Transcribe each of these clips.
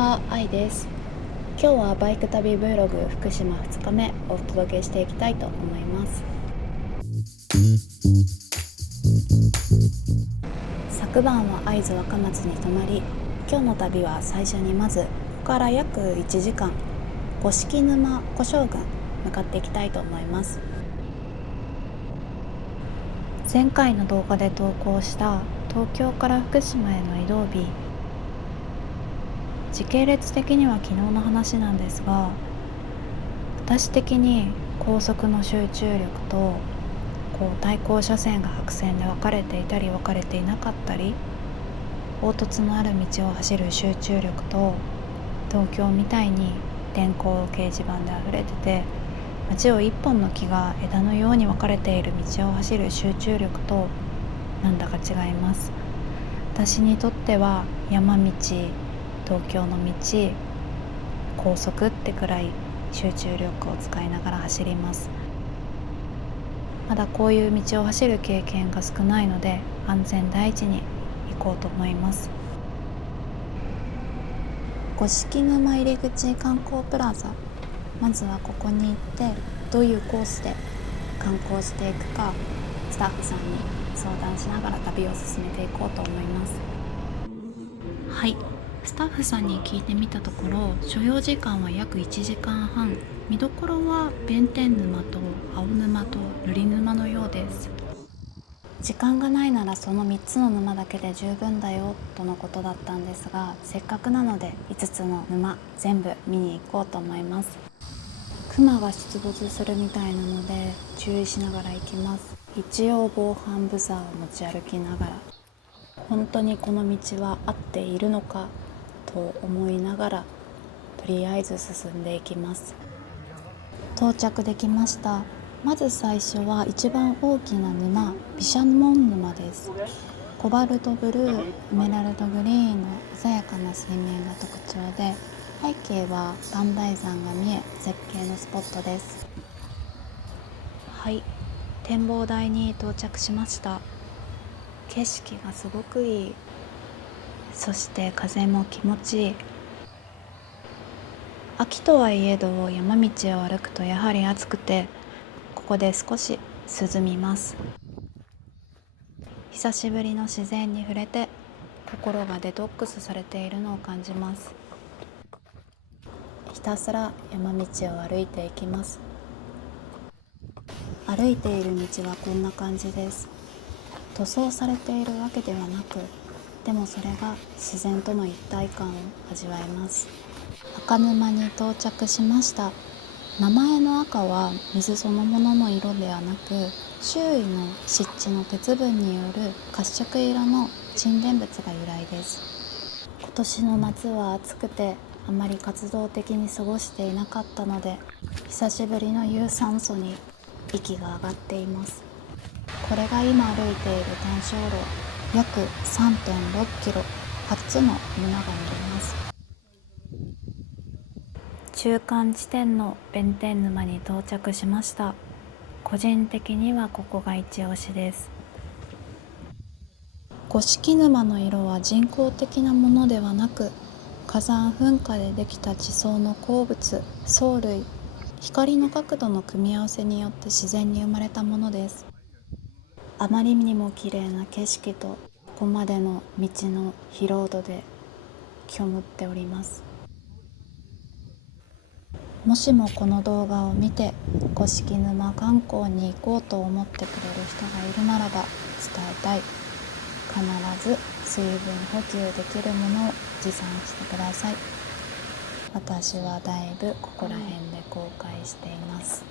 は、愛です。今日はバイク旅 Vlog 福島2日目をお届けしていきたいと思います。昨晩は会津若松に泊まり、今日の旅は最初にまずここから約1時間五色沼小将軍向かっていきたいと思います。前回の動画で投稿した東京から福島への移動日、時系列的には昨日の話なんですが、私的に高速の集中力と対向車線が白線で分かれていたり分かれていなかったり、凹凸のある道を走る集中力と、東京みたいに電光掲示板であふれてて街を一本の木が枝のように分かれている道を走る集中力となんだか違います。私にとっては山道、東京の道、高速ってくらい集中力を使いながら走ります。まだこういう道を走る経験が少ないので、安全第一に行こうと思います。五色沼入口観光プラザ、まずはここに行ってどういうコースで観光していくか、スタッフさんに相談しながら旅を進めていこうと思います。はい、スタッフさんに聞いてみたところ、所要時間は約1時間半。見どころは弁天沼と青沼と瑠璃沼のようです。時間がないならその3つの沼だけで十分だよとのことだったんですが、せっかくなので5つの沼全部見に行こうと思います。熊が出没するみたいなので注意しながら行きます。一応防犯ブザーを持ち歩きながら、本当にこの道は合っているのかと思いながら、とりあえず進んでいきます。到着できました。まず最初は一番大きな沼、毘沙門沼です。コバルトブルー、エメラルドグリーンの鮮やかな水面が特徴で、背景は磐梯山が見え絶景のスポットです。はい、展望台に到着しました。景色がすごくいい。そして風も気持ちいい。秋とはいえど山道を歩くとやはり暑くて、ここで少し涼みます。久しぶりの自然に触れて心がデトックスされているのを感じます。ひたすら山道を歩いていきます。歩いている道はこんな感じです。塗装されているわけではなく、でもそれが自然との一体感を味わえます。赤沼に到着しました。名前の赤は水そのものの色ではなく、周囲の湿地の鉄分による褐色色の沈殿物が由来です。今年の夏は暑くてあまり活動的に過ごしていなかったので、久しぶりの有酸素に息が上がっています。これが今歩いている単焦路、約 3.6 キロ、8つの沼が見えます。中間地点の弁天沼に到着しました。個人的にはここが一押しです。五色沼の色は人工的なものではなく、火山噴火でできた地層の鉱物、藻類、光の角度の組み合わせによって自然に生まれたものです。あまりにも綺麗な景色とここまでの道の疲労度で虚無っております。もしもこの動画を見て五色沼観光に行こうと思ってくれる人がいるならば伝えたい。必ず水分補給できるものを持参してください。私はだいぶここら辺で後悔しています。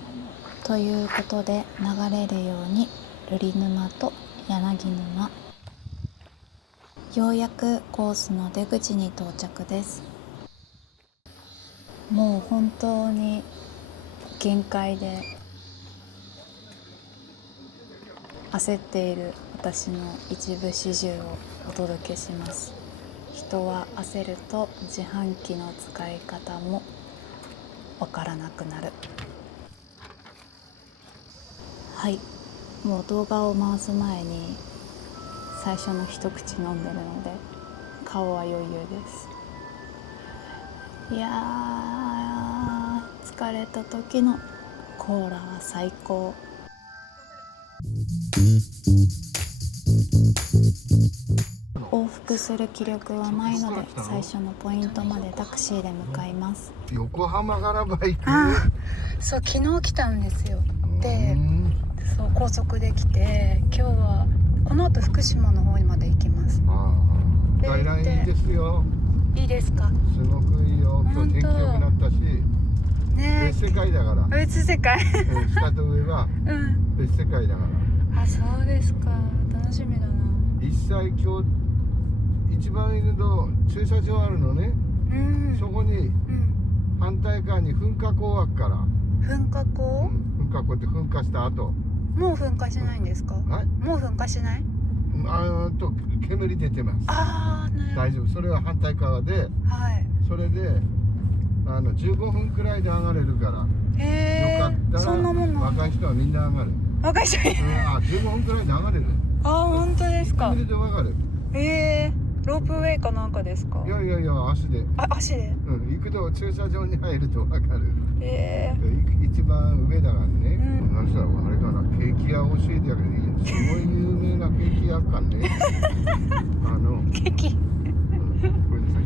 ということで流れるように瑠璃沼と柳沼、ようやくコースの出口に到着です。もう本当に限界で焦っている私の一部始終をお届けします。人は焦ると自販機の使い方もわからなくなる。はい、もう動画を回す前に最初の一口飲んでるので顔は余裕です。いやー、疲れた時のコーラは最高。往復する気力はないので、最初のポイントまでタクシーで向かいます。横浜からバイク？そう、昨日来たんですよ。で、そう高速で来て、今日はこの後福島の方にまで行きます。外来いいですよ。いいですか？すごくいいよ。今日天気良くなったし、ね、別世界だから。別世界。下と上は別世界だから。あ、そうですか。楽しみだな。実際今日一番いると駐車場あるのね。そこに反対側に噴火口あるから。噴火口？噴火口って噴火した後。もう噴火しないんですか？はい。もう噴火しない？煙出てます。大丈夫。それは反対側で、それで15分くらいで上がれるから、よかったらそんなもんな。若い人はみんな上がる。若い人15分くらいで上がれる。本当ですか？煙で上がる。ロープウェイかなんかですか？いや足で。足で？行くと駐車場に入ると分かる。一番上だからね。何したらあれかな、ケーキ屋教えてやる。すごい有名なケーキ屋かね。ケーキ。これでさ、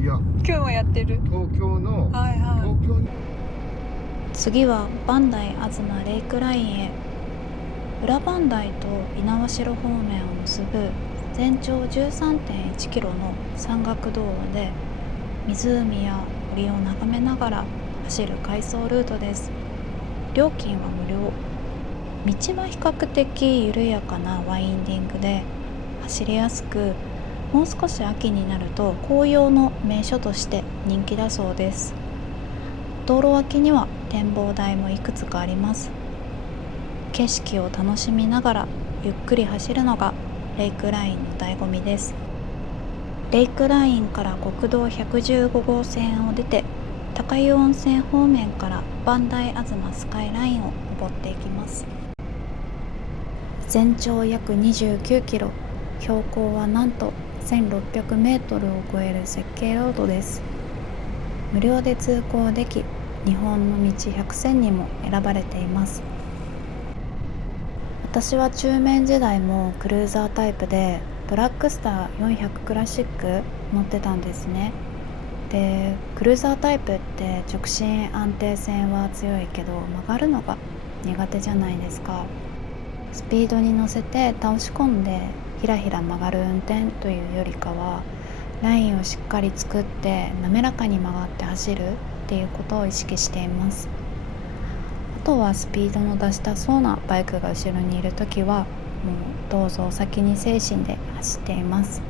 いや。今日もやってる。東京の。次は磐梯吾妻レイクラインへ。裏磐梯と猪苗代方面を結ぶ全長 13.1 キロの山岳道路で、湖や森を眺めながら走る回送ルートです。料金は無料。道は比較的緩やかなワインディングで走りやすく、もう少し秋になると紅葉の名所として人気だそうです。道路脇には展望台もいくつかあります。景色を楽しみながらゆっくり走るのがレイクラインの醍醐味です。レイクラインから国道115号線を出て、高湯温泉方面から磐梯吾妻スカイラインを登っていきます。全長約29キロ、標高はなんと1600メートルを超える絶景ロードです。無料で通行でき、日本の道100選にも選ばれています。私は中面時代もクルーザータイプでドラッグスター400クラシック乗ってたんですね。で、クルーザータイプって直進安定性は強いけど曲がるのが苦手じゃないですか。スピードに乗せて倒し込んでひらひら曲がる運転というよりかは、ラインをしっかり作って滑らかに曲がって走るっていうことを意識しています。あとはスピードの出したそうなバイクが後ろにいるときは、もうどうぞお先に精神で走っています。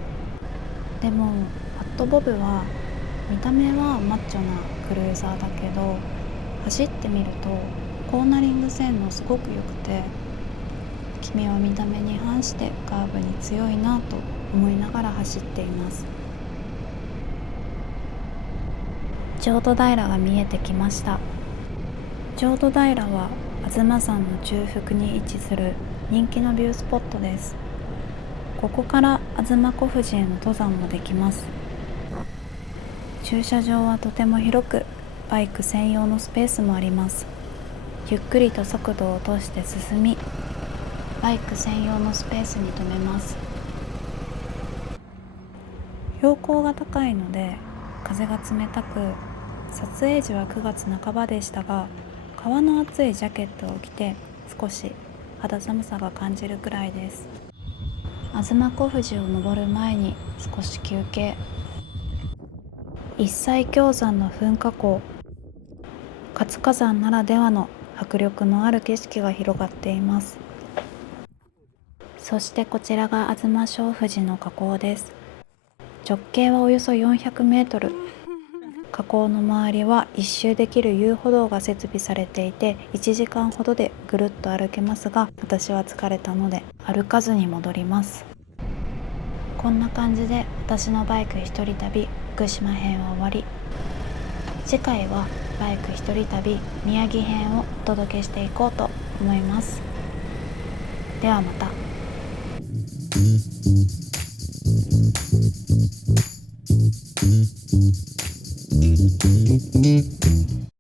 でもファットボブは見た目はマッチョなクルーザーだけど、走ってみるとコーナリング性能すごく良くて、君は見た目に反してカーブに強いなと思いながら走っています。浄土平が見えてきました。浄土平は吾妻山の中腹に位置する人気のビュースポットです。ここから吾妻小富士への登山もできます。駐車場はとても広く、バイク専用のスペースもあります。ゆっくりと速度を落として進み、バイク専用のスペースに停めます。標高が高いので風が冷たく、撮影時は9月半ばでしたが、革の厚いジャケットを着て少し肌寒さが感じるくらいです。吾妻小富士を登る前に少し休憩。一切氷山の噴火口、活火山ならではの迫力のある景色が広がっています。そしてこちらが吾妻小富士の火口です。直径はおよそ400メートル。火口の周りは一周できる遊歩道が設備されていて、1時間ほどでぐるっと歩けますが、私は疲れたので歩かずに戻ります。こんな感じで私のバイク一人旅福島編は終わり。次回はバイク一人旅宮城編をお届けしていこうと思います。ではまた。